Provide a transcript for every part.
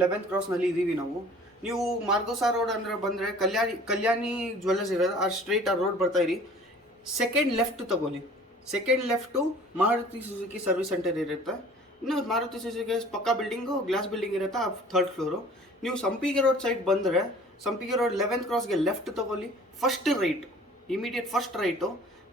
11th ಕ್ರಾಸ್ನಲ್ಲಿ ಇದ್ದೀವಿ ನಾವು. ನೀವು ಮಾರ್ಗೋಸಾ ರೋಡ್ ಅಂದರೆ ಬಂದರೆ ಕಲ್ಯಾಣಿ ಜ್ಯುವೆಲ್ಲರ್ಸ್ ಇರೋದು ಆ ಸ್ಟ್ರೈಟ್ ಆ ರೋಡ್ ಬರ್ತಾ ಇರಿ. ಸೆಕೆಂಡ್ ಲೆಫ್ಟ್ ತಗೊಳ್ಳಿ. Second left Maruti Suzuki service centre ಇರುತ್ತೆ. ನೀವು ಮಾರುತಿ ಸುಜುಕಿ ಪಕ್ಕ ಬಿಲ್ಡಿಂಗು ಗ್ಲಾಸ್ ಬಿಲ್ಡಿಂಗ್ ಇರುತ್ತೆ, ಆ 3rd ಫ್ಲೋರು. ನೀವು ಸಂಪಿಗೆ ರೋಡ್ ಸೈಡ್ ಬಂದರೆ ಸಂಪಿಗೆ ರೋಡ್ 11th ಕ್ರಾಸ್ಗೆ ಲೆಫ್ಟ್ ತಗೊಳ್ಳಿ. First right, immediate first right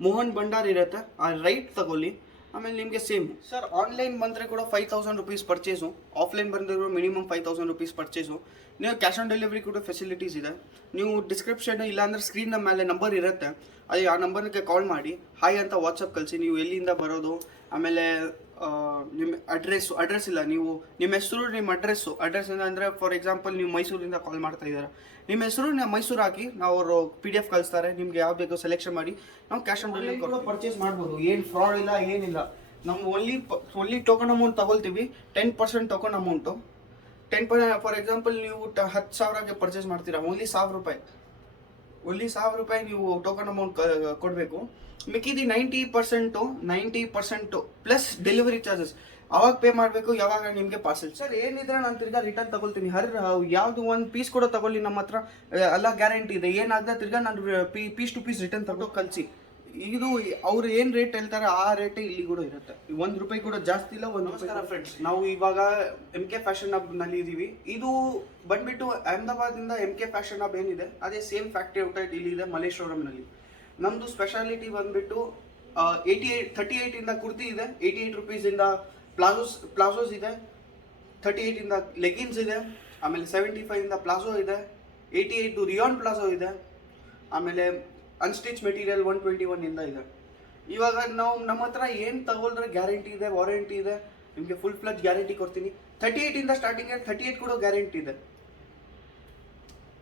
Mohan Bhandar ಇರುತ್ತೆ, ಆ ರೈಟ್ ತಗೊಳ್ಳಿ. ಆಮೇಲೆ ನಿಮಗೆ ಸೇಮ್ ಸರ್ ಆನ್ಲೈನ್ ಬಂದರೆ ಕೂಡ 5000 ರುಪೀಸ್ ಪರ್ಚೇಸು, ಆಫ್ಲೈನ್ ಬಂದರೆ ಮಿನಿಮಮ್ 5000 ರುಪೀಸ್ ಪರ್ಚೇಸು. ನೀವು ಕ್ಯಾಶ್ ಆನ್ ಡೆಲಿವರಿ ಕೂಡ ಫೆಸಿಲಿಟೀಸ್ ಇದೆ. ನೀವು ಡಿಸ್ಕ್ರಿಪ್ಷನ್ ಇಲ್ಲಾಂದರೆ ಸ್ಕ್ರೀನ್ನ ಮೇಲೆ ನಂಬರ್ ಇರುತ್ತೆ, ಅದು ಆ ನಂಬರ್ಗೆ ಕಾಲ್ ಮಾಡಿ ಹಾಯ್ ಅಂತ ವಾಟ್ಸಪ್ ಕಳಿಸಿ. ನೀವು ಎಲ್ಲಿಂದ ಬರೋದು, ಆಮೇಲೆ ನಿಮ್ಮ ಅಡ್ರೆಸ್ ಇಲ್ಲ, ನೀವು ನಿಮ್ಮ ಹೆಸರು ನಿಮ್ಮ ಅಡ್ರೆಸ್ ಅಂದರೆ ಫಾರ್ ಎಕ್ಸಾಂಪಲ್ ನೀವು ಮೈಸೂರಿಂದ ಕಾಲ್ ಮಾಡ್ತಾ ಇದ್ದೀರಾ, ನಿಮ್ಮ ಹೆಸರು ಮೈಸೂರು ಹಾಕಿ ನಾವು ಅವರು PDF ಕಳಿಸ್ತಾರೆ. ನಿಮಗೆ ಯಾವ ಬೇಕೋ ಸೆಲೆಕ್ಷನ್ ಮಾಡಿ ನಾವು ಕ್ಯಾಶ್ ಆನ್ ಡೆಲಿವರಿ ಕೂಡ ಪರ್ಚೇಸ್ ಮಾಡ್ಬೋದು. ಏನು ಫ್ರಾಡ್ ಇಲ್ಲ, ಏನಿಲ್ಲ. ನಾವು ಓನ್ಲಿ ಟೋಕನ್ ಅಮೌಂಟ್ ತಗೊಳ್ತೀವಿ. 10% ಟೋಕನ್ ಅಮೌಂಟು. 10% ಫಾರ್ ಎಕ್ಸಾಂಪಲ್ ನೀವು 10,000ಗೆ ಪರ್ಚೇಸ್ ಮಾಡ್ತೀರಾ, ಓನ್ಲಿ 1,000 ರೂಪಾಯಿ ನೀವು ಟೋಕನ್ ಅಮೌಂಟ್ ಕೊಡಬೇಕು. ಮಿಕ್ಕಿದ್ದು 90% ಪ್ಲಸ್ ಡೆಲಿವರಿ ಚಾರ್ಜಸ್ ಅವಾಗ ಪೇ ಮಾಡಬೇಕು, ಯಾವಾಗ ನಿಮಗೆ ಪಾರ್ಸೆಲ್. ಸರ್ ಏನಿದ್ರೆ ನಾನು ತಿರ್ಗಾ ರಿಟರ್ನ್ ತಗೊಳ್ತೀನಿ. ಯಾವುದು ಒಂದು ಪೀಸ್ ಕೂಡ ತಗೊಳ್ಳಿ, ನಮ್ಮ ಹತ್ರ ಎಲ್ಲ ಗ್ಯಾರಂಟಿ ಇದೆ. ಏನಾಗದೆ ತಿರ್ಗಾ ನಾನು ಪೀಸ್ ಟು ಪೀಸ್ ರಿಟರ್ನ್ ತಗೊಂಡು ಕಳಿಸಿ. ಇದು ಅವ್ರು ಏನು ರೇಟ್ ಹೇಳ್ತಾರೆ ಆ ರೇಟೇ ಇಲ್ಲಿ ಕೂಡ ಇರುತ್ತೆ. ₹1 ಕೂಡ ಜಾಸ್ತಿ ಇಲ್ಲ. ನಮಸ್ಕಾರ ಫ್ರೆಂಡ್ಸ್, ನಾವು ಇವಾಗ MK ಫ್ಯಾಷನ್ ಹಬ್ನಲ್ಲಿ ಇದ್ದೀವಿ. ಇದು ಬಂದ್ಬಿಟ್ಟು ಅಹಮದಾಬಾದಿಂದ MK ಫ್ಯಾಷನ್ ಹಬ್ ಏನಿದೆ ಅದೇ ಸೇಮ್ ಫ್ಯಾಕ್ಟ್ರಿ ಔಟ್ಲೆಟ್ ಇಲ್ಲಿ ಇದೆ ಮಲ್ಲೇಶ್ವರಂನಲ್ಲಿ. ನಮ್ಮದು ಸ್ಪೆಷಾಲಿಟಿ ಬಂದ್ಬಿಟ್ಟು 38 ಇಂದ ಕುರ್ತಿ ಇದೆ, 88 ರುಪೀಸಿಂದ ಪ್ಲಾಜೋಸ್ ಇದೆ, 38 ಇಂದ ಲೆಗಿನ್ಸ್ ಇದೆ, ಆಮೇಲೆ 75 ಇಂದ ಪ್ಲಾಜೋ ಇದೆ, 88 ರಿಯಾನ್ ಪ್ಲಾಜೋ ಇದೆ, ಆಮೇಲೆ ಅನ್ಸ್ಟಿಚ್ ಮೆಟೀರಿಯಲ್ 121 ಇಂದ ಇದೆ. ಇವಾಗ ನಾವು ನಮ್ಮ ಹತ್ರ ಏನು ತಗೊಳ್ರೆ ಗ್ಯಾರಂಟಿ ಇದೆ, ವಾರಂಟಿ ಇದೆ, ನಿಮಗೆ ಫುಲ್ ಫ್ಲಜ್ ಗ್ಯಾರಂಟಿ ಕೊಡ್ತೀನಿ. 38 ಇಂದ ಸ್ಟಾರ್ಟಿಂಗ್ 38 ಕೂಡ ಗ್ಯಾರಂಟಿ ಇದೆ.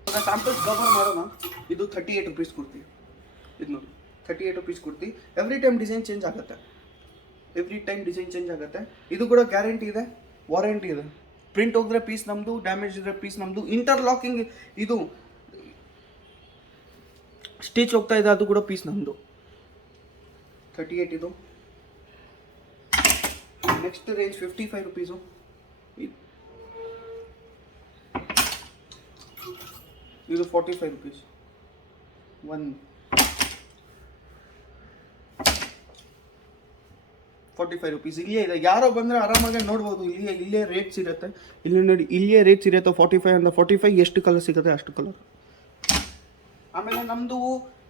ಇವಾಗ ಸ್ಯಾಂಪಲ್ಸ್ ಕವರ್ ಮಾಡೋಣ. ಇದು 38 ರುಪೀಸ್ ಕೊಡ್ತೀವಿ. ಇದು ನೋಡಿ 38 ರುಪೀಸ್ ಕೊಡ್ತೀವಿ. ಎವ್ರಿ ಟೈಮ್ ಡಿಸೈನ್ ಚೇಂಜ್ ಆಗುತ್ತೆ. ಇದು ಕೂಡ ಗ್ಯಾರಂಟಿ ಇದೆ, ವಾರಂಟಿ ಇದೆ. ಪ್ರಿಂಟ್ ಹೋದ್ರೆ ಪೀಸ್ ನಮ್ಮದು, ಡ್ಯಾಮೇಜ್ ಇದ್ರೆ ಪೀಸ್ ನಮ್ಮದು. ಇಂಟರ್ಲಾಕಿಂಗ್ ಇದು ಸ್ಟಿಚ್ ಹೋಗ್ತಾ ಇದೆ, ಅದು ಕೂಡ ಪೀಸ್ ನಮ್ಮದು. 38 ಇದು. Next range 55 rupees. ಇದು 45 ರುಪೀಸ್. 45 ರುಪೀಸ್ ಇಲ್ಲೇ ಇದೆ. ಯಾರೋ ಬಂದರೆ ಆರಾಮಾಗಿ ನೋಡ್ಬೋದು. ಇಲ್ಲೇ ರೇಟ್ಸ್ ಇರುತ್ತೆ. ಇಲ್ಲಿ ನೋಡಿ, ಇಲ್ಲೇ ರೇಟ್ಸ್ ಇರುತ್ತೆ. 45 ಅಂದ 45 ಎಷ್ಟು ಕಲರ್ ಸಿಗುತ್ತೆ ಅಷ್ಟು ಕಲರ್. ಆಮೇಲೆ ನಮ್ಮದು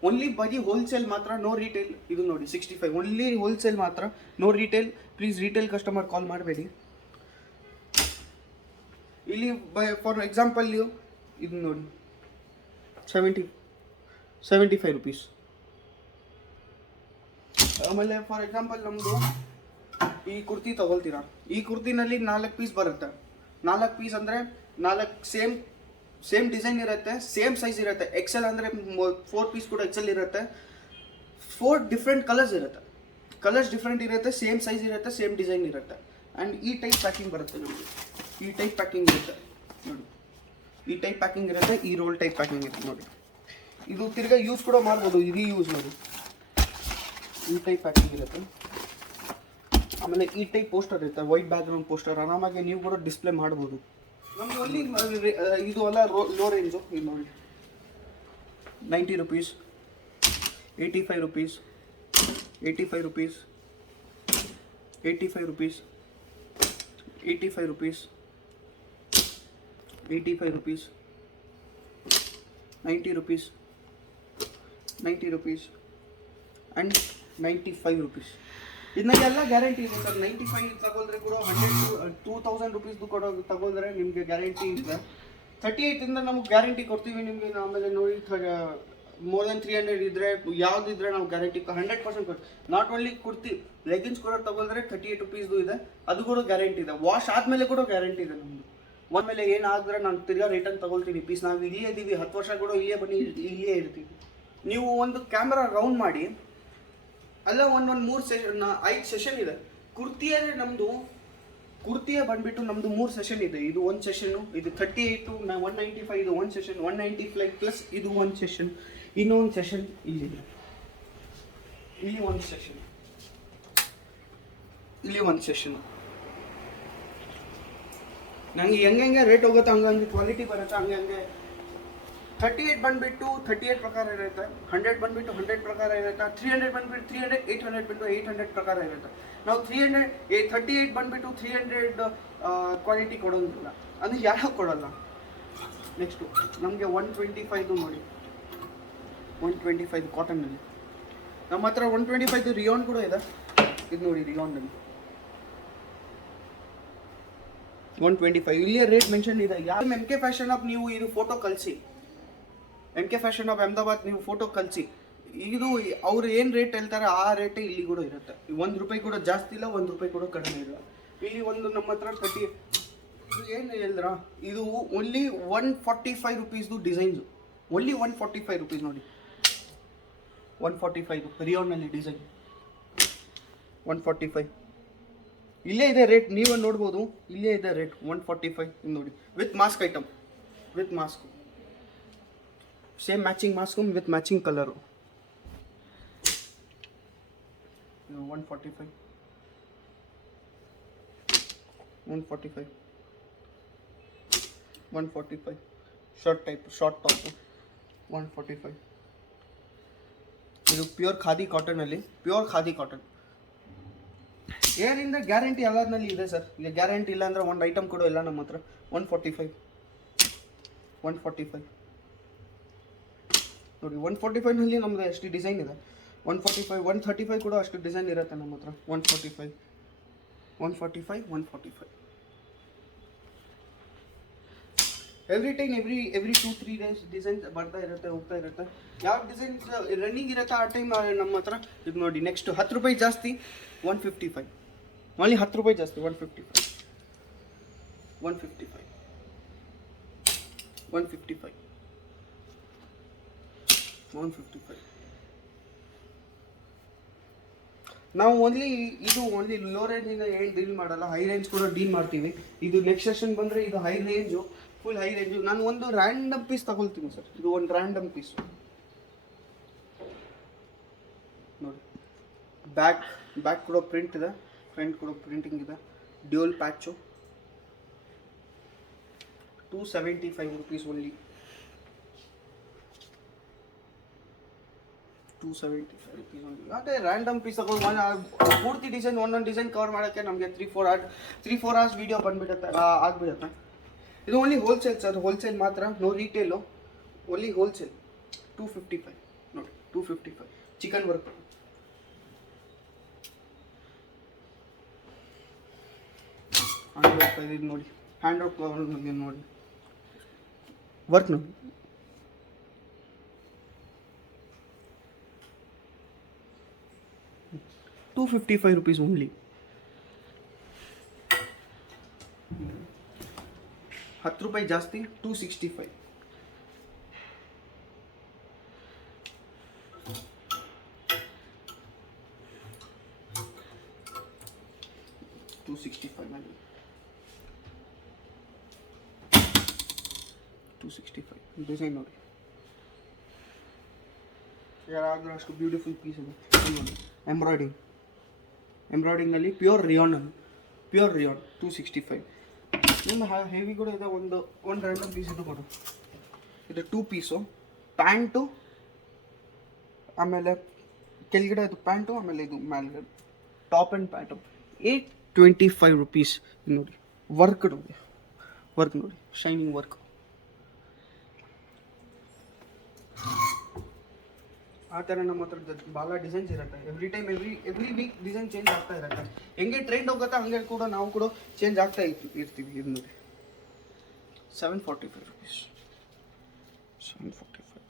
ಓನ್ಲಿ ಬರೀ ಹೋಲ್ಸೇಲ್ ಮಾತ್ರ, ನೋ ರೀಟೇಲ್. ಇದು ನೋಡಿ 65 ಓನ್ಲಿ ಹೋಲ್ಸೇಲ್ ಮಾತ್ರ, no retail. Please retail customer call ಮಾಡಬೇಡಿ. ಇಲ್ಲಿ ಫಾರ್ ಎಕ್ಸಾಂಪಲ್ ಇದು ನೋಡಿ 75 ರುಪೀಸ್. ಆಮೇಲೆ ಫಾರ್ ಎಕ್ಸಾಂಪಲ್ ನಮ್ಮದು ಈ ಕುರ್ತಿ ತಗೊಳ್ತೀರಾ, ಈ ಕುರ್ತಿನಲ್ಲಿ 4 ಪೀಸ್ ಬರುತ್ತೆ. 4 ಪೀಸ್ ಅಂದರೆ 4 ಸೇಮ್ ಡಿಸೈನ್ ಇರುತ್ತೆ, ಸೇಮ್ ಸೈಜ್ ಇರುತ್ತೆ. XL ಅಂದರೆ 4 ಪೀಸ್ ಕೂಡ XL ಇರುತ್ತೆ. 4 ಡಿಫ್ರೆಂಟ್ ಕಲರ್ಸ್ ಇರುತ್ತೆ. ಕಲರ್ಸ್ ಡಿಫ್ರೆಂಟ್ ಇರುತ್ತೆ, ಸೇಮ್ ಸೈಜ್ ಇರುತ್ತೆ, ಸೇಮ್ ಡಿಸೈನ್ ಇರುತ್ತೆ. ಆ್ಯಂಡ್ ಈ ಟೈಪ್ ಪ್ಯಾಕಿಂಗ್ ಬರುತ್ತೆ ನಮಗೆ. ಈ ಟೈಪ್ ಪ್ಯಾಕಿಂಗ್ ಇರುತ್ತೆ ನೋಡಿ. ಈ ಟೈಪ್ ಪ್ಯಾಕಿಂಗ್ ಇರುತ್ತೆ, ಈ ರೋಲ್ ಟೈಪ್ ಪ್ಯಾಕಿಂಗ್ ಇರುತ್ತೆ ನೋಡಿ. ಇದು ತಿರ್ಗಾ ಯೂಸ್ ಕೂಡ ಮಾಡ್ಬೋದು. ಇದು ಯೂಸ್ ನೋಡಿ, ಈ ಟೈಪ್ ಪ್ಯಾಕಿಂಗ್ ಇರುತ್ತೆ. ಆಮೇಲೆ ಈ ಟೈಪ್ ಪೋಸ್ಟರ್ ಇರುತ್ತೆ, ವೈಟ್ ಬ್ಯಾಕ್ಗ್ರೌಂಡ್ ಪೋಸ್ಟರ್. ಆರಾಮಾಗಿ ನೀವು ಕೂಡ ಡಿಸ್ಪ್ಲೇ ಮಾಡ್ಬೋದು. ನಮ್ಗೆ ಅಲ್ಲಿ ಇದು ಅಲ್ಲ ಲೋ ರೇಂಜು. ಇದು ನೋಡಿ 90 rupees, 85 rupees, 85 rupees, 85 rupees, 85 rupees, 85 rupees, 90 rupees, 90 rupees and 95 rupees. ಇದನ್ನೆಲ್ಲ ಗ್ಯಾರಂಟಿ ಇದೆ ಸರ್. 95 ತಗೊಳ್ದ್ರೆ ಕೂಡ 2,000 ರುಪೀಸ್ದು ಕೊಡೋ ತಗೊಳ್ದ್ರೆ ನಿಮಗೆ ಗ್ಯಾರಂಟಿ ಇದೆ. 38 ಇಂದ ನಮಗೆ ಗ್ಯಾರಂಟಿ ಕೊಡ್ತೀವಿ ನಿಮಗೆ. ಆಮೇಲೆ ನೋಡಿ ಮೋರ್ ದೆನ್ 300 ಇದ್ದರೆ ಯಾವುದಿದ್ರೆ ನಾವು ಗ್ಯಾರಂಟಿ 100% ಕೊಡ್ತೀವಿ. ನಾಟ್ ಓನ್ಲಿ ಕುರ್ತಿ, ಲೆಗಿನ್ಸ್ ಕೂಡ ತಗೊಳ್ದ್ರೆ 38 ರುಪೀಸ್ದು ಇದೆ, ಅದು ಕೂಡ ಗ್ಯಾರಂಟಿ ಇದೆ. ವಾಶ್ ಆದಮೇಲೆ ಕೂಡ ಗ್ಯಾರಂಟಿ ಇದೆ ನಮ್ಮದು. ಒಂದ್ಮೇಲೆ ಏನಾದರೆ ನಾನು ತಿರ್ಗಾ ರಿಟರ್ನ್ ತಗೊಳ್ತೀನಿ ಪೀಸ್. ನಾವು ಇಲ್ಲೇ ಇದ್ದೀವಿ, 10 ವರ್ಷ ಕೂಡ ಇಲ್ಲೇ ಬನ್ನಿ, ಇಲ್ಲೇ ಇರ್ತೀವಿ. ನೀವು ಒಂದು ಕ್ಯಾಮ್ರಾ ರೌಂಡ್ ಮಾಡಿ, ಅಲ್ಲ ಒಂದು 5 ಸೆಷನ್ ಇದೆ. ಕುರ್ತಿಯೇ ಬಂದುಬಿಟ್ಟು ನಮ್ಮದು 3 ಸೆಷನ್ ಇದೆ. ಇದು ಒಂದು ಸೆಷನ್ನು, ಇದು 38 195, ಇದು ಒಂದು ಸೆಷನ್ 195 ಪ್ಲಸ್ ಇದು ಒಂದು ಸೆಷನ್, ಇನ್ನೊಂದು ಸೆಷನ್ ಇಲ್ಲಿದೆ. ಇಲ್ಲಿ ಒಂದು ಸೆಷನ್, ಇಲ್ಲಿ ಒಂದು ಸೆಷನ್. ನನಗೆ ಹೆಂಗೆ ರೇಟ್ ಹೋಗುತ್ತೆ ಹಂಗೆ ಕ್ವಾಲಿಟಿ ಬರುತ್ತೆ ಹಂಗೆ 38 ಬಂದುಬಿಟ್ಟು 38 ಪ್ರಕಾರ ಇರುತ್ತೆ, 100 ಬಂದುಬಿಟ್ಟು 100 ಪ್ರಕಾರ ಇರುತ್ತೆ, 300 ಬಂದುಬಿಟ್ಟು 300, 800 ಬಂದು 800 ಪ್ರಕಾರ ಇರುತ್ತೆ. ನಾವು 38 ಬಂದುಬಿಟ್ಟು 300 ಕ್ವಾಲಿಟಿ ಕೊಡೋಂಗಿಲ್ಲ, ಅದು ಯಾರು ಕೊಡೋಲ್ಲ. ನೆಕ್ಸ್ಟು ನಮಗೆ 125 ನೋಡಿ, 125 ಕಾಟನ್ನಲ್ಲಿ ನಮ್ಮ ಹತ್ರ 125 ರಿಯಾನ್ ಕೂಡ ಇದೆ. ಇದು ನೋಡಿ ರಿಯಾನ್ನಲ್ಲಿ 125 ಇಲ್ಲಿಯೇ ರೇಟ್ ಮೆನ್ಷನ್ ಇದೆ. ಯಾರು MK ಫ್ಯಾಷನ್ ಹಬ್ ನೀವು ಇದು ಫೋಟೋ ಕಳಿಸಿ, MK ಫ್ಯಾಷನ್ ಹಬ್ ಅಹಮದಾಬಾದ್ ನೀವು ಫೋಟೋ ಕಳಿಸಿ, ಇದು ಅವ್ರು ಏನು ರೇಟ್ ಹೇಳ್ತಾರೆ ಆ ರೇಟೇ ಇಲ್ಲಿ ಕೂಡ ಇರುತ್ತೆ. 1 ರೂಪಾಯಿ ಕೂಡ ಜಾಸ್ತಿ ಇಲ್ಲ, 1 ರೂಪಾಯಿ ಕೂಡ ಕಡಿಮೆ ಇಲ್ಲ. ಇಲ್ಲಿ ಒಂದು ನಮ್ಮ ಹತ್ರ ಏನು ಹೇಳಿದ್ರ, ಇದು ಓನ್ಲಿ 145 ರುಪೀಸ್ದು ಡಿಸೈನ್ಸು, ಓನ್ಲಿ 145 ರುಪೀಸ್ ನೋಡಿ, 145 ರಿಯಾನ್ನಲ್ಲಿ ಡಿಸೈನ್ 145 ಇಲ್ಲೇ ಇದೆ ರೇಟ್, ನೀವೇ ನೋಡ್ಬೋದು, ಇಲ್ಲೇ ಇದೆ ರೇಟ್ 145 ನೋಡಿ. With mask item, with mask, same matching mask with matching colour 145 145 145 shirt type, short top 145. ಇದು ಪ್ಯೂರ್ ಖಾದಿ ಕಾಟನಲ್ಲಿ, ಪ್ಯೂರ್ ಖಾದಿ ಕಾಟನ್, ಏನಿಂದ ಗ್ಯಾರಂಟಿ ಎಲ್ಲದ್ರಲ್ಲಿ ಇದೆ ಸರ್. ಈಗ ಗ್ಯಾರಂಟಿ ಇಲ್ಲ ಅಂದರೆ ಒಂದು ಐಟಮ್ ಕೂಡ ಇಲ್ಲ ನಮ್ಮ ಹತ್ರ. 145 ನೋಡಿ, 145ನಲ್ಲಿ ನಮ್ಮದು ಎಷ್ಟು ಡಿಸೈನ್ ಇದೆ. 145 135 ಕೂಡ ಅಷ್ಟು ಡಿಸೈನ್ ಇರುತ್ತೆ ನಮ್ಮ ಹತ್ರ. 145 every time every 2-3 days designs ಬರ್ತಾ ಇರುತ್ತೆ, ಹೋಗ್ತಾ ಇರುತ್ತೆ. ಯಾವ ಡಿಸೈನ್ಸ್ ರನ್ನಿಂಗ್ ಇರುತ್ತೆ ಆ ಟೈಮ್ ನಮ್ಮ ಹತ್ರ. ಇದು ನೋಡಿ, ನೆಕ್ಸ್ಟ್ 10 ರೂಪಾಯಿ ಜಾಸ್ತಿ 155, ಓನ್ಲಿ 10 ರೂಪಾಯಿ ಜಾಸ್ತಿ 155 ನಾವು ಓನ್ಲಿ ಲೋ ರೇಂಜಿಂದ ಏನು ಡೀಲ್ ಮಾಡಲ್ಲ, ಹೈ ರೇಂಜ್ ಕೂಡ ಡೀಲ್ ಮಾಡ್ತೀವಿ. ಇದು ನೆಕ್ಸ್ಟ್ ಸೆಷನ್ ಬಂದರೆ ಇದು high range, full high range. ನಾನು ಒಂದು ರ್ಯಾಂಡಮ್ ಪೀಸ್ ತಗೊಳ್ತೀನಿ ಸರ್, ಇದು ಒಂದು ರ್ಯಾಂಡಮ್ ಪೀಸು ನೋಡಿ. ಬ್ಯಾಕ್ ಕೂಡ ಪ್ರಿಂಟ್ ಇದೆ, ಫ್ರಂಟ್ ಕೂಡ ಪ್ರಿಂಟಿಂಗ್ ಇದೆ, dual patch 275 rupees only, 275 rupees only. ಅದೇ ರ್ಯಾಂಡಮ್ ಪೀಸ್ ತಗೊಂಡು ಪೂರ್ತಿ ಡಿಸೈನ್ ಒಂದೊಂದು ಡಿಸೈನ್ ಕವರ್ ಮಾಡೋಕ್ಕೆ ನಮಗೆ 3-4 ಅವರ್ಸ್ ವೀಡಿಯೋ ಆಗ್ಬಿಡುತ್ತೆ. ಇದು ಓನ್ಲಿ ಹೋಲ್ಸೇಲ್ ಸರ್, ಹೋಲ್ಸೇಲ್ ಮಾತ್ರ, ನೋ ರೀಟೇಲು, ಓನ್ಲಿ ಹೋಲ್ಸೇಲ್. 255 ನೋಡಿ, 255 ಚಿಕನ್ ವರ್ಕ್. ಇದು ನೋಡಿ, ಹ್ಯಾಂಡ್ ವರ್ಕ್ ನೋಡಿ, ವರ್ಕ್ ನೋಡಿ. ₹255 ಓನ್ಲಿ. 10 ರೂಪಾಯಿ ಜಾಸ್ತಿ 265. ಡಿಸೈನ್ ನೋಡಿ, ಯಾರಾದರೂ ಅಷ್ಟು ಬ್ಯೂಟಿಫುಲ್ ಪೀಸ್ ಇದೆ. ಎಂಬ್ರಾಯ್ಡಿಂಗ್ನಲ್ಲಿ ಪ್ಯೂರ್ ರಿಯಾನ್ 265. ನಿಮ್ಮ ಹೆವಿ ಕೂಡ ಇದೆ. ಒಂದು ರ್ಯಾಂಡಮ್ ಪೀಸ್ ಇದು ಕೊಡು, ಇದು 2 ಪೀಸು, ಪ್ಯಾಂಟು, ಆಮೇಲೆ ಕೆಳಗಡೆ ಇದು ಪ್ಯಾಂಟು, ಆಮೇಲೆ ಇದು ಮೇಲೆ ಟಾಪ್ ಆ್ಯಂಡ್ ಪ್ಯಾಂಟು 825 ರುಪೀಸ್. ನೋಡಿ ವರ್ಕ್ ನೋಡಿ, ಶೈನಿಂಗ್ ವರ್ಕ್. ಆ ಥರ ನಮ್ಮ ಹತ್ರ ಭಾಳ ಡಿಸೈನ್ಸ್ ಇರುತ್ತೆ. Every time every week design change ಆಗ್ತಾ ಇರುತ್ತೆ. ಹೆಂಗೆ ಟ್ರೆಂಡ್ ಹೋಗುತ್ತೆ ಹಂಗೆ ಕೂಡ ನಾವು ಕೂಡ ಚೇಂಜ್ ಆಗ್ತಾ ಇರ್ತೀವಿ. ಇದು ನೋಡಿ 745 ರುಪೀಸ್, 745.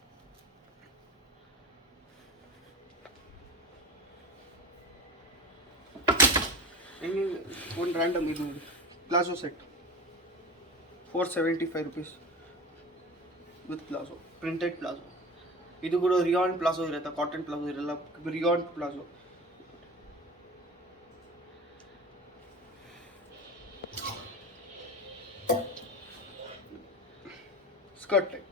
ಹೆಂಗೆ ಒಂದು ರ್ಯಾಂಡಮ್ ಇದು ನೋಡಿ, palazzo set 475 rupees with palazzo, printed palazzo. ಇದು ಕೂಡ ರಿಯಾನ್ ಪ್ಲಾಜೋ ಇರುತ್ತೆ, ಕಾಟನ್ ಪ್ಲಾಜೋ ಇರಲ್ಲ, rayon palazzo. Skirt type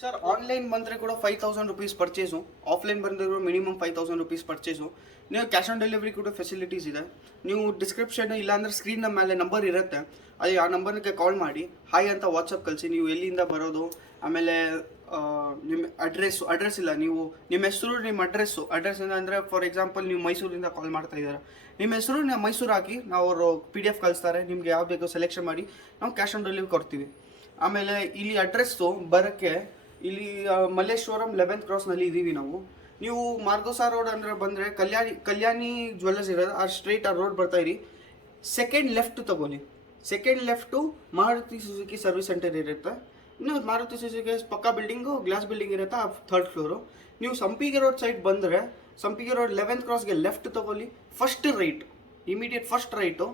sir online ಬಂದರೆ ಕೂಡ 5000 ರುಪೀಸ್ ಪರ್ಚೇಸು, ಆಫ್ಲೈನ್ ಬಂದರೆ ಮಿನಿಮಮ್ 5000 ರುಪೀಸ್ ಪರ್ಚೇಸು. ನೀವು ಕ್ಯಾಶ್ ಆನ್ ಡೆಲಿವರಿ ಕೂಡ ಫೆಸಿಲಿಟೀಸ್ ಇದೆ. ನೀವು ಡಿಸ್ಕ್ರಿಪ್ಷನ್ ಇಲ್ಲಾಂದ್ರೆ ಸ್ಕ್ರೀನ್ನ ಮೇಲೆ ನಂಬರ್ ಇರುತ್ತೆ, ಅಲ್ಲಿ ಆ ನಂಬರ್ಗೆ ಕಾಲ್ ಮಾಡಿ ಹಾಯ್ ಅಂತ ವಾಟ್ಸಪ್ ಕಳಿಸಿ, ನೀವು ಎಲ್ಲಿಂದ ಬರೋದು, ಆಮೇಲೆ ನಿಮ್ಮ ಅಡ್ರೆಸ್ ಇಲ್ಲ, ನೀವು ನಿಮ್ಮ ಹೆಸರು, ನಿಮ್ಮ ಅಡ್ರೆಸ್ ಅಂದರೆ ಫಾರ್ ಎಕ್ಸಾಂಪಲ್ ನೀವು ಮೈಸೂರಿಂದ ಕಾಲ್ ಮಾಡ್ತಾ ಇದ್ದಾರೆ, ನಿಮ್ಮ ಹೆಸರು ಮೈಸೂರು ಹಾಕಿ, ನಾವು ಅವರು PDF ಕಳಿಸ್ತಾರೆ, ನಿಮಗೆ ಯಾವ ಬೇಕೋ ಸೆಲೆಕ್ಷನ್ ಮಾಡಿ ನಾವು ಕ್ಯಾಶ್ ಆನ್ ಡೆಲಿವರಿ ಕೊಡ್ತೀವಿ. ಆಮೇಲೆ ಇಲ್ಲಿ ಅಡ್ರೆಸ್ಸು ಬರೋಕ್ಕೆ ಇಲ್ಲಿ ಮಲ್ಲೇಶ್ವರಂ 11th ಕ್ರಾಸ್ನಲ್ಲಿ ಇದ್ದೀವಿ ನಾವು. ನೀವು ಮಾರ್ಗೋಸಾ ರೋಡ್ ಅಂದರೆ ಬಂದರೆ ಕಲ್ಯಾಣಿ ಜ್ಯುವೆಲ್ಲರ್ಸ್ ಇರೋದು, ಆ ಸ್ಟ್ರೈಟ್ ಆ ರೋಡ್ ಬರ್ತಾ ಇರಿ, ಸೆಕೆಂಡ್ ಲೆಫ್ಟ್ ತಗೊಳ್ಳಿ. Second left Maruti Suzuki service centre ಇರುತ್ತೆ. ನೀವು ಮಾರುತಿ ಸುಜುಕಿ ಪಕ್ಕ ಬಿಲ್ಡಿಂಗು, ಗ್ಲಾಸ್ ಬಿಲ್ಡಿಂಗ್ ಇರುತ್ತೆ, ಆ 3rd ಫ್ಲೋರು. ನೀವು ಸಂಪಿಗೆ ರೋಡ್ ಸೈಡ್ ಬಂದರೆ ಸಂಪಿಗೆ ರೋಡ್ 11th ಕ್ರಾಸ್ಗೆ ಲೆಫ್ಟ್ ತಗೊಳ್ಳಿ, first right, immediate first right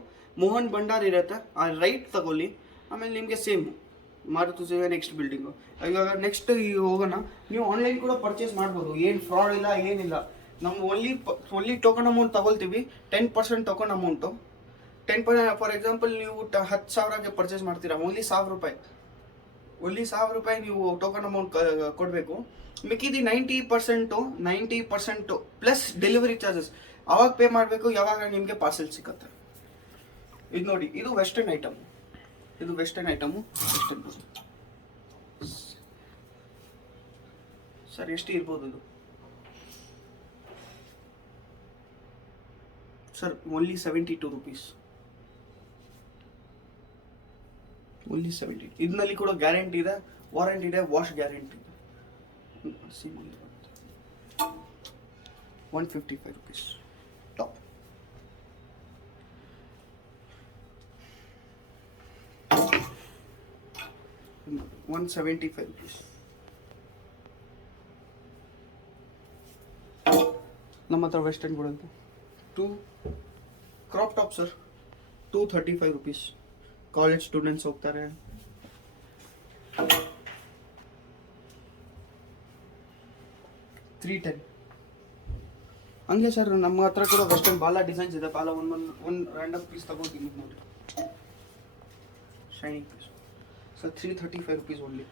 Mohan Bhandar ಇರುತ್ತೆ, ಆ ರೈಟ್ ತಗೊಳ್ಳಿ. ಆಮೇಲೆ ನಿಮಗೆ same Maruti Suzuki next building. ಇವಾಗ ನೆಕ್ಸ್ಟ್ ಹೋಗೋಣ. ನೀವು ಆನ್ಲೈನ್ ಕೂಡ ಪರ್ಚೇಸ್ ಮಾಡ್ಬೋದು, ಏನು ಫ್ರಾಡ್ ಇಲ್ಲ, ಏನಿಲ್ಲ. ನಮ್ಮ ಒನ್ಲಿ ಟೋಕನ್ ಅಮೌಂಟ್ ತಗೊಳ್ತೀವಿ, 10% ಟೋಕನ್ ಅಮೌಂಟು. 10% ಫಾರ್ ಎಕ್ಸಾಂಪಲ್ ನೀವು 10,000ಗೆ ಪರ್ಚೇಸ್ ಮಾಡ್ತೀರಾ, ಓನ್ಲಿ 1,000 ರೂಪಾಯಿ ನೀವು ಟೋಕನ್ ಅಮೌಂಟ್ ಕೊಡಬೇಕು. ಮಿಕ್ಕಿದ್ದು 90% ಪ್ಲಸ್ ಡೆಲಿವರಿ ಚಾರ್ಜಸ್ ಅವಾಗ ಪೇ ಮಾಡಬೇಕು, ಯಾವಾಗ ನಿಮಗೆ ಪಾರ್ಸೆಲ್ ಸಿಗುತ್ತೆ. ಇದು ನೋಡಿ, ಇದು ವೆಸ್ಟರ್ನ್ ಐಟಮು. ಸರ್ ಎಷ್ಟು ಇರ್ಬೋದು ಇದು? Sir only 72 rupees, only 70. ಇದರಲ್ಲಿ ಕೂಡ ಗ್ಯಾರಂಟಿ ಇದೆ, ವಾರಂಟಿ ಇದೆ, ವಾಶ್ ಗ್ಯಾರಂಟಿ ಇದೆ. 155 ರುಪೀಸ್ ಟಾಪ್. 175 ರುಪೀಸ್. ನಮ್ಮ ಹತ್ರ ವೆಸ್ಟರ್ನ್ ಕೊಡುತ್ತೆ 2 crop top sir, 235 rupees. College students ಹೋಗ್ತಾರೆ. 310. ಹಂಗೆ ಸರ್ ನಮ್ಮ ಹತ್ರ ಕೂಡ ವೆಸ್ಟರ್ನ್ ಬಾಲ ಡಿಸೈನ್ಸ್ ಇದೆ. ಬಾಲ ಒಂದು ರ್ಯಾಂಡಮ್ ಪೀಸ್ ತಗೋತೀನಿ ನೋಡಿ, shining piece. Sir 335 rupees only,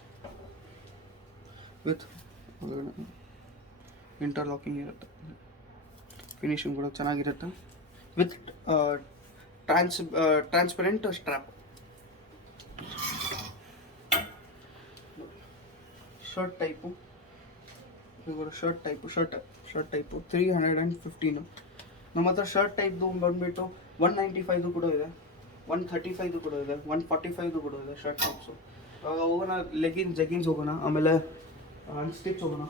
with interlocking ಇರುತ್ತೆ, ಫಿನಿಶಿಂಗ್ ಕೂಡ ಚೆನ್ನಾಗಿರುತ್ತೆ, with transparent strap. Shirt type, ಇವರು ಶರ್ಟ್ ಟೈಪು 315. ನಮ್ಮ ಹತ್ರ ಶರ್ಟ್ ಟೈಪ್ದು ಬಂದುಬಿಟ್ಟು 195 ಕೂಡ ಇದೆ, 135 ಕೂಡ ಇದೆ, 145 ಕೂಡ ಇದೆ ಶರ್ಟ್ ಟೈಪ್ಸು. ಇವಾಗ ಹೋಗೋಣ, ಜೆಗಿನ್ಸ್ ಹೋಗೋಣ, ಆಮೇಲೆ ಅನ್ಸ್ಟಿಚ್ ಹೋಗೋಣ.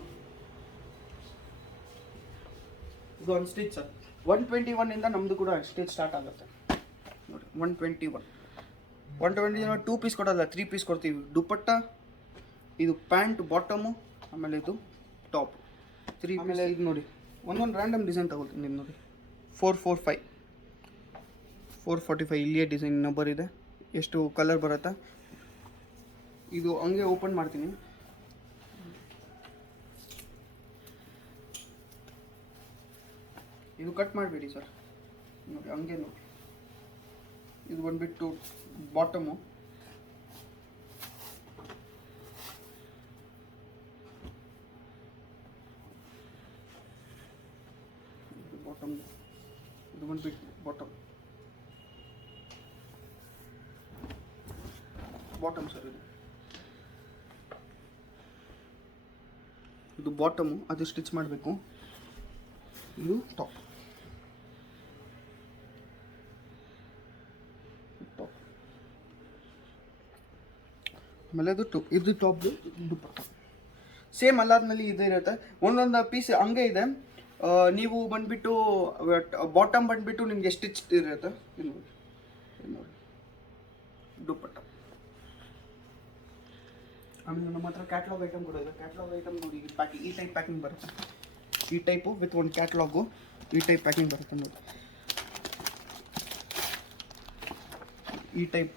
ಇದು ಅನ್ಸ್ಟಿಚ್ ಸರ್, 121 ನಮ್ಮದು ಕೂಡ ಅನ್ಸ್ಟಿಚ್ ಸ್ಟಾರ್ಟ್ ಆಗುತ್ತೆ ನೋಡಿ. 121 2 ಪೀಸ್ ಕೊಡೋಲ್ಲ, 3 ಪೀಸ್ ಕೊಡ್ತೀವಿ. ದುಪ್ಪಟ್ಟ, ಇದು ಪ್ಯಾಂಟ್ ಬಾಟಮು, ಆಮೇಲೆ ಇದು ಟಾಪ್ 3. ಆಮೇಲೆ ಇದು ನೋಡಿ, ಒಂದೊಂದು ರ್ಯಾಂಡಮ್ ಡಿಸೈನ್ ತಗೊಳ್ತೀನಿ. ಇದು ನೋಡಿ 445 ಇಲ್ಲಿಯೇ ಡಿಸೈನ್ ನಂಬರ್ ಇದೆ. ಎಷ್ಟು ಕಲರ್ ಬರುತ್ತಾ, ಇದು ಹಂಗೆ ಓಪನ್ ಮಾಡ್ತೀನಿ. ಇದು ಕಟ್ ಮಾಡಬೇಡಿ ಸರ್, ನೋಡಿ ಹಂಗೆ ನೋಡಿ. ಇದು ಬಂದುಬಿಟ್ಟು ಬಾಟಮು, ಇದು ಬಂದುಬಿಟ್ಟು ಬಾಟಮ್ ಸರ್. ಇದು ಬಾಟಮು, ಅದು ಸ್ಟಿಚ್ ಮಾಡಬೇಕು. ಇದು ಟಾಪ್, ಆಮೇಲೆ ಇದು ಟಾಪ್ದು ದುಪ್ಪಟ್ಟ ಸೇಮ್ ಅಲ್ಲಾದ್ಮೇಲೆ ಇದು ಇರುತ್ತೆ. ಒಂದೊಂದು ಪೀಸ್ ಹಂಗೆ ಇದೆ. ನೀವು ಬಂದುಬಿಟ್ಟು ಬಾಟಮ್ ಬಂದುಬಿಟ್ಟು ನಿಮಗೆ ಸ್ಟಿಚ್ ಇರುತ್ತೆ. ಇದು ನೋಡಿ ದುಪ್ಪಟ್ಟ. ಆಮೇಲೆ ನಮ್ಮ ಹತ್ರ ಕ್ಯಾಟ್ಲಾಗ್ ಐಟಮ್ ಕೂಡ ಇದೆ. ಕ್ಯಾಟ್ಲಾಗ್ ಐಟಮ್ ನೋಡಿ, ಈ ಟೈಪ್ ಪ್ಯಾಕಿಂಗ್ ಬರುತ್ತೆ. ಈ ಟೈಪು ವಿತ್ ಒಂದು ಕ್ಯಾಟ್ಲಾಗು, ಈ ಟೈಪ್ ಪ್ಯಾಕಿಂಗ್ ಬರುತ್ತೆ ನೋಡಿ. ಈ ಟೈಪ್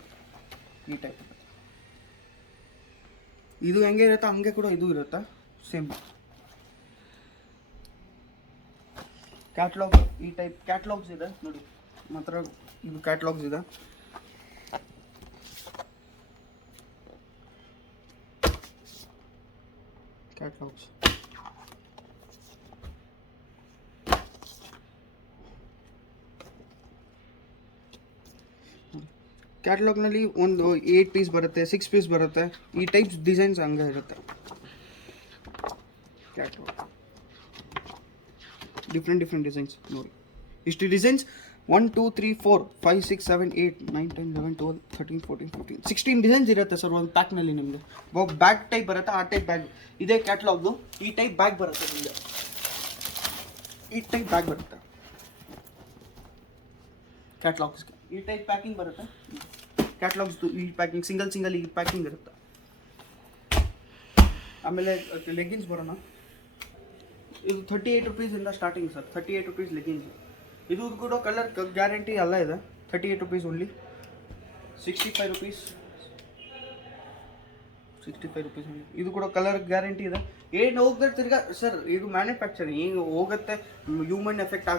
ಇದು ಹೆಂಗೆ ಇರುತ್ತೆ ಹಂಗೆ ಕೂಡ ಇದು ಇರುತ್ತೆ ಸೇಮ್. ಕ್ಯಾಟ್ಲಾಗ್, ಈ ಟೈಪ್ ಕ್ಯಾಟ್ಲಾಗ್ಸ್ ಇದೆ ನೋಡಿ, ಮಾತ್ರ ಇದು ಕ್ಯಾಟ್ಲಾಗ್ಸ್ ಇದೆ. ಕ್ಯಾಟ್ಲಾಗ್ಸ್. ಕ್ಯಾಟ್ಲಾಗ್ನಲ್ಲಿ ಒಂದು 8 ಪೀಸ್ ಬರುತ್ತೆ, 6 ಪೀಸ್ ಬರುತ್ತೆ. ಈ ಟೈಪ್ಸ್ ಡಿಸೈನ್ಸ್ ಹಂಗೆ ಇರುತ್ತೆ. ಕ್ಯಾಟ್ಲಾಗ್ ಡಿಫ್ರೆಂಟ್ ಡಿಸೈನ್ಸ್ ನೋಡಿ. ಇಷ್ಟು ಡಿಸೈನ್ಸ್ 1 2 3 4 5 6 7 8 9 10 11 12 13 14 15 16 ಡಿಸೈನ್ಸ್ ಇರುತ್ತೆ ಸರ್ ಒಂದು ಪ್ಯಾಕ್ನಲ್ಲಿ. ನಿಮಗೆ ಬ್ಯಾಗ್ ಟೈಪ್ ಬರುತ್ತೆ, ಆ ಟೈಪ್ ಬ್ಯಾಗ್ ಇದೇ ಕ್ಯಾಟ್ಲಾಗ್ದು. ಈ ಟೈಪ್ ಬ್ಯಾಗ್ ಬರುತ್ತೆ ನಿಮಗೆ, ಈ ಟೈಪ್ ಬ್ಯಾಗ್ ಬರುತ್ತೆ ಕ್ಯಾಟ್ಲಾಗ್ಸ್ಗೆ. ಈ ಟೈಪ್ ಪ್ಯಾಕಿಂಗ್ ಬರುತ್ತೆ ಕ್ಯಾಟ್ಲಾಗ್ಸ್ದು. ಈ ಪ್ಯಾಕಿಂಗ್ ಸಿಂಗಲ್ ಈ ಪ್ಯಾಕಿಂಗ್ ಇರುತ್ತೆ. ಆಮೇಲೆ ಲೆಗ್ಗಿನ್ಸ್ ಬರೋಣ. ಇದು 38 ರುಪೀಸಿಂದ ಸ್ಟಾರ್ಟಿಂಗ್ ಸರ್. 38 rupees leggings. ಇದು ಕೂಡ ಕಲರ್ ಗ್ಯಾರಂಟಿ ಎಲ್ಲ ಇದೆ. 38 rupees only. 65 rupees, 65 rupees only. ಇದು ಕೂಡ ಕಲರ್ ಗ್ಯಾರಂಟಿ ಇದೆ. ಏನು ಹೋಗದೆ ತಿರ್ಗಾ ಸರ್, ಇದು ಮ್ಯಾನುಫ್ಯಾಕ್ಚರಿಂಗ್. ಏನು ಹೋಗುತ್ತೆ ಹ್ಯೂಮನ್ ಡಿಫೆಕ್ಟ್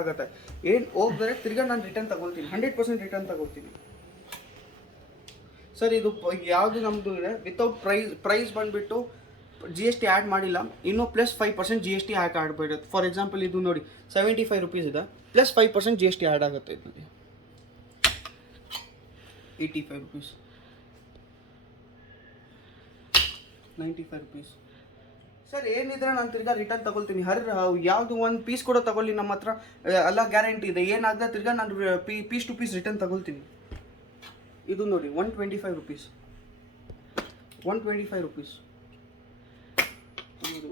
ಆಗುತ್ತೆ. ಏನು ಹೋಗಿದ್ರೆ ತಿರ್ಗಾ ನಾನು ರಿಟರ್ನ್ ತಗೊಳ್ತೀನಿ, 100% ರಿಟರ್ನ್ ತಗೊಳ್ತೀನಿ ಸರ್. ಇದು ಯಾವುದು ನಮ್ಮದು ಇದೆ ವಿತೌಟ್ ಪ್ರೈಸ್ ಬಂದುಬಿಟ್ಟು GST ಆ್ಯಡ್ ಮಾಡಿಲ್ಲ. ಇನ್ನೂ ಪ್ಲಸ್ 5% GST ಆ್ಯಡ್ ಆಗಿಬಿಡುತ್ತೆ. ಫಾರ್ ಎಕ್ಸಾಂಪಲ್ ಇದು ನೋಡಿ 75 ರುಪೀಸ್ ಇದೆ, ಪ್ಲಸ್ 5% GST ಆ್ಯಡ್ ಆಗುತ್ತೆ. ಇದರಲ್ಲಿ 85 ರುಪೀಸ್, 95 ರುಪೀಸ್ ಸರ್. ಏನಿದ್ರೆ ನಾನು ತಿರ್ಗಾ ರಿಟರ್ನ್ ತಗೊಳ್ತೀನಿ. ಯಾವುದು ಒಂದು ಪೀಸ್ ಕೂಡ ತಗೊಳ್ಳಿ, ನಮ್ಮ ಹತ್ರ ಎಲ್ಲ ಗ್ಯಾರಂಟಿ ಇದೆ. ಏನಾಗದೆ ತಿರ್ಗಾ ನಾನು ಪೀಸ್ ಟು ಪೀಸ್ ರಿಟರ್ನ್ ತಗೊಳ್ತೀನಿ. ಇದು ನೋಡಿ 125 rupees, 125 rupees,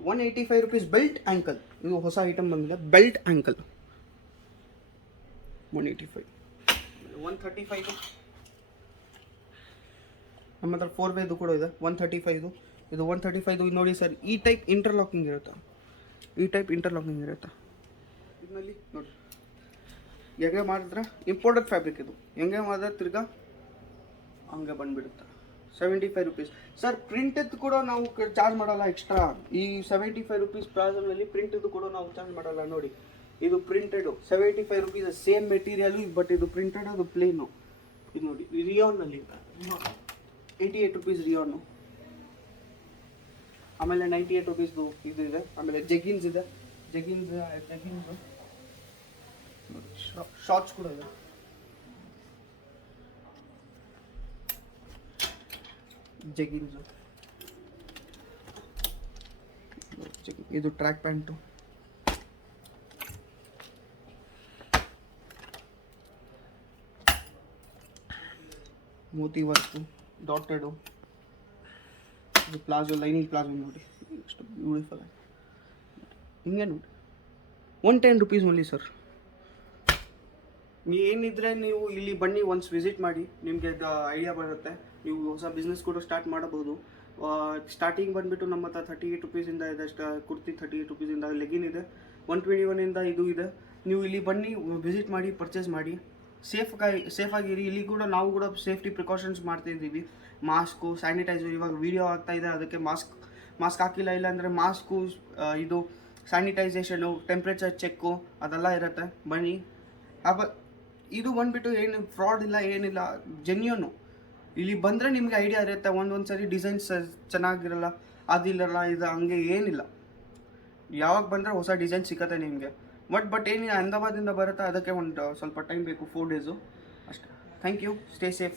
185 rupees. Belt ankle, ಇದು ಹೊಸ ಐಟಮ್ ಬಂದಿದೆ. Belt ankle 185. 135 ನಮ್ಮ ಹತ್ರ 4 ಕೂಡ ಇದೆ. 135 ಇದು 135 ನೋಡಿ ಸರ್. ಈ ಟೈಪ್ ಇಂಟರ್ಲಾಕಿಂಗ್ ಇರುತ್ತೆ, ಇದರಲ್ಲಿ ನೋಡಿ. ಹೆಂಗೆ ಮಾಡಿದ್ರೆ ಇಂಪೋರ್ಟೆಡ್ ಫ್ಯಾಬ್ರಿಕ್ ಇದು. ಹೆಂಗೆ ಮಾಡಿದ್ರೆ ತಿರ್ಗಾ ಹಂಗೆ ಬಂದುಬಿಡುತ್ತೆ. 75 ರುಪೀಸ್ ಸರ್. ಪ್ರಿಂಟದ್ದು ಕೂಡ ನಾವು ಚಾರ್ಜ್ ಮಾಡಲ್ಲ ಎಕ್ಸ್ಟ್ರಾ. ಈ 75 ರುಪೀಸ್ ಪ್ಲಾಜಲ್ಲಿ ಪ್ರಿಂಟದ್ದು ಕೂಡ ನಾವು ಚಾರ್ಜ್ ಮಾಡಲ್ಲ. ನೋಡಿ ಇದು printed 75 rupees, same material, but ಇದು ಪ್ರಿಂಟೆಡ್, ಅದು ಪ್ಲೇನು. ಇದು ನೋಡಿ ರಿಯಾನ್ನಲ್ಲಿ 88 ರುಪೀಸ್ ರಿಯಾನು. ಆಮೇಲೆ 98 ರುಪೀಸ್ದು ಇದು ಇದೆ. ಆಮೇಲೆ ಜೆಗಿನ್ಸ್ ಇದೆ, ಜೆಗಿನ್ಸ್ ಶಾರ್ಟ್ಸ್ ಕೂಡ ಇದೆ. ಜೆಗಿನ್ಸು, ಇದು ಟ್ರ್ಯಾಕ್ ಪ್ಯಾಂಟು, ಮೋತಿ ವರ್ಕು, ಡಾಟೆಡು. ಇದು ಪ್ಲಾಜೋ, ಲೈನಿಂಗ್ ಪ್ಲಾಜೋ ನೋಡಿ ಎಷ್ಟು ಬ್ಯೂಟಿಫುಲ್ ಆಗಿ. ಹಿಂಗೆ ನೋಡಿ 110 ರುಪೀಸ್ ಓನ್ಲಿ ಸರ್. ಏನಿದ್ರೆ ನೀವು ಇಲ್ಲಿ ಬನ್ನಿ, ಒನ್ಸ್ ವಿಸಿಟ್ ಮಾಡಿ, ನಿಮಗೆ ಐಡಿಯಾ ಬರುತ್ತೆ. ನೀವು ಹೊಸ ಬಿಸ್ನೆಸ್ ಕೂಡ ಸ್ಟಾರ್ಟ್ ಮಾಡಬಹುದು. ಸ್ಟಾರ್ಟಿಂಗ್ ಬಂದುಬಿಟ್ಟು ನಮ್ಮ ಹತ್ರ 38 ರುಪೀಸಿಂದ ಇದೆ ಕುರ್ತಿ. 38 ರುಪೀಸಿಂದ ಲೆಗಿನ್ ಇದೆ. 121ಇಂದ ಇದು ಇದೆ. ನೀವು ಇಲ್ಲಿ ಬನ್ನಿ, ವಿಸಿಟ್ ಮಾಡಿ, ಪರ್ಚೇಸ್ ಮಾಡಿ. ಸೇಫಾಗಿರಿ. ಇಲ್ಲಿ ಕೂಡ ನಾವು ಕೂಡ ಸೇಫ್ಟಿ ಪ್ರಿಕಾಷನ್ಸ್ ಮಾಡ್ತಾಯಿದ್ದೀವಿ. Mask, sanitiser. ಇವಾಗ ವೀಡಿಯೋ ಆಗ್ತಾಯಿದೆ, ಅದಕ್ಕೆ ಮಾಸ್ಕ್ ಹಾಕಿಲ್ಲ. ಇಲ್ಲಾಂದರೆ ಮಾಸ್ಕು, ಇದು ಸ್ಯಾನಿಟೈಸೇಷನು, ಟೆಂಪ್ರೇಚರ್ ಚೆಕ್ಕು ಅದೆಲ್ಲ ಇರುತ್ತೆ. ಬನ್ನಿ. ಇದು ಬಂದುಬಿಟ್ಟು ಏನು ಫ್ರಾಡ್ ಇಲ್ಲ, ಏನಿಲ್ಲ, ಜೆನ್ಯೂನು. ಇಲ್ಲಿ ಬಂದರೆ ನಿಮಗೆ ಐಡಿಯಾ ಇರುತ್ತೆ. ಒಂದೊಂದು ಸರಿ ಡಿಸೈನ್ಸ್ ಚೆನ್ನಾಗಿರಲ್ಲ, ಅದಿಲ್ಲಲ್ಲ, ಇದು ಹಂಗೆ ಏನಿಲ್ಲ. ಯಾವಾಗ ಬಂದರೆ ಹೊಸ ಡಿಸೈನ್ ಸಿಗುತ್ತೆ ನಿಮಗೆ. ಬಟ್ ಏನಿಲ್ಲ, ಅಹಮದಾಬಾದಿಂದ ಬರುತ್ತೆ, ಅದಕ್ಕೆ ಒಂದು ಸ್ವಲ್ಪ ಟೈಮ್ ಬೇಕು, 4 ಡೇಸು ಅಷ್ಟೇ. Thank you. Stay safe.